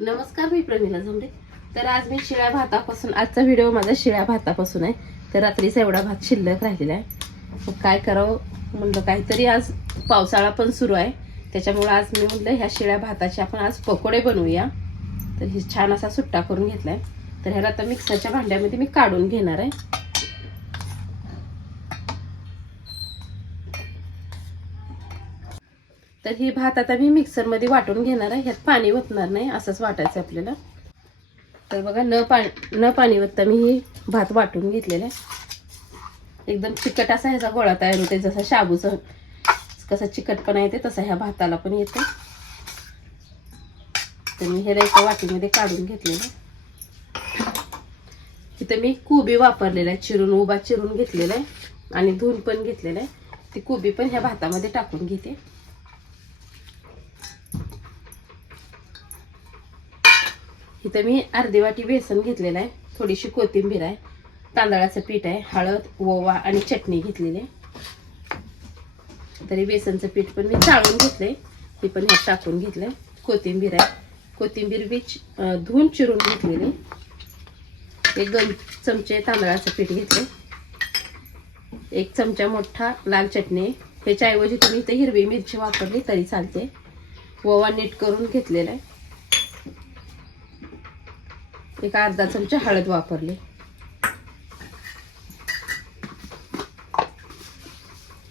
नमस्कार मी प्रमिला झोंडे तर आज मी शिळ्या भातापासून आजचा व्हिडिओ माझा शिळ्या भातापासून आहे. तर रात्रीचा एवढा भात शिल्लक राहिलेला आहे. मग काय करावं? म्हणलं काहीतरी आज पावसाळा पण सुरू आहे. त्याच्यामुळं आज मी म्हटलं ह्या शिळ्या भाताचे आपण आज पकोडे बनवूया. तर हे छान असा सुट्टा करून घेतलाय. तर ह्याला आता मिक्सरच्या भांड्यामध्ये मी काढून घेणार आहे. तर ही भात आता मी मिक्सरमध्ये वाटून घेणार आहे. ह्यात पाणी ओतणार नाही असंच वाटायचं आपल्याला. तर बघा न पाणी न पाणी ओतता मी ही भात वाटून घेतलेला आहे. एकदम चिकट असा ह्याचा गोळा तयार होते जसा शाबूचं कसा चिकटपणा येते तसा ह्या भाताला पण येतो तर मी ह्याला एका वाटीमध्ये काढून घेतलेलं आहे. इथं मी कोबी वापरलेला आहे चिरून उभा चिरून घेतलेला आहे आणि धुवून पण घेतलेला आहे. ती कोबी पण ह्या भातामध्ये टाकून घेते. इथं मी अर्धी वाटी बेसन घेतलेलं आहे. थोडीशी कोथिंबीर आहे. तांदळाचं पीठ आहे. हळद ओवा आणि चटणी घेतलेली आहे. तरी बेसनचं पीठ पण मी चाळून घेतलंय. ते पण ह्यात टाकून घेतलंय. कोथिंबीर आहे. कोथिंबीर बी धुवून चिरून घेतलेली एक दोन चमचे तांदळाचं पीठ घेतले एक चमचा मोठा लाल चटणी ह्याच्याऐवजी तुम्ही इथे हिरवी मिरची वापरली तरी चालते. ओवा नीट करून घेतलेला आहे. एक अर्धा चमचा हळद वापरली.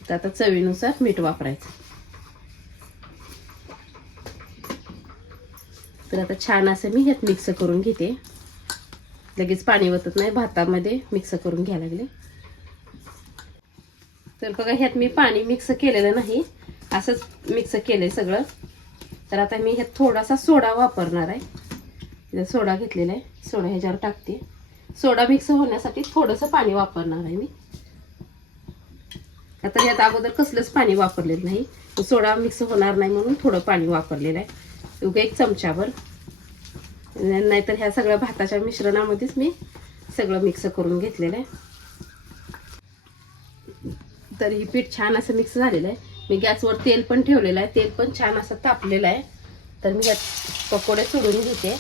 तर आता चवीनुसार मीठ वापरायचं. तर आता छान असं मी ह्यात मिक्स करून घेते. लगेच पाणी वतत नाही भातामध्ये मिक्स करून घ्यायला लागले. तर बघा ह्यात मी पाणी मिक्स केलेलं नाही. असंच मिक्स केलंय सगळं. तर आता मी ह्यात थोडासा सोडा वापरणार आहे. इथं सोडा घेतलेला आहे. सोडा ह्याच्यावर टाकते. सोडा मिक्स होण्यासाठी थोडंसं पाणी वापरणार आहे मी. आता यात अगोदर कसलंच पाणी वापरलेलं नाही. सोडा मिक्स होणार नाही म्हणून थोडं पाणी वापरलेलं आहे. उगा एक चमच्यावर नाहीतर ह्या सगळ्या भाताच्या मिश्रणामध्येच मी सगळं मिक्स करून घेतलेलं आहे. तर ही पीठ छान असं मिक्स झालेलं आहे. मी गॅसवर तेल पण ठेवलेलं आहे. तेल पण छान असं तापलेलं आहे. तर मी यात पकोडे सोडून घेते.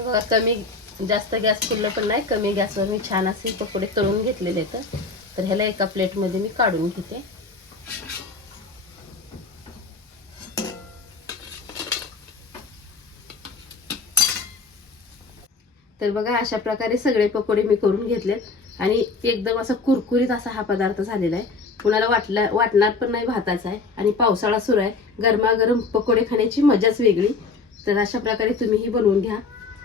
तर बघा कमी जास्त गॅस फुललं पण नाही कमी गॅसवर मी छान असे पकोडे तळून घेतलेले आहेत. तर ह्याला एका प्लेटमध्ये मी काढून घेते. तर बघा अशा प्रकारे सगळे पकोडे मी करून घेतलेत. आणि एकदम असा कुरकुरीत असा हा पदार्थ झालेला आहे. कुणाला वाटला वाटणार पण नाही भाताचा आहे. आणि पावसाळा सुरू आहे. गरमागरम पकोडे खाण्याची मजाच वेगळी. तर अशा प्रकारे तुम्हीही बनवून घ्या.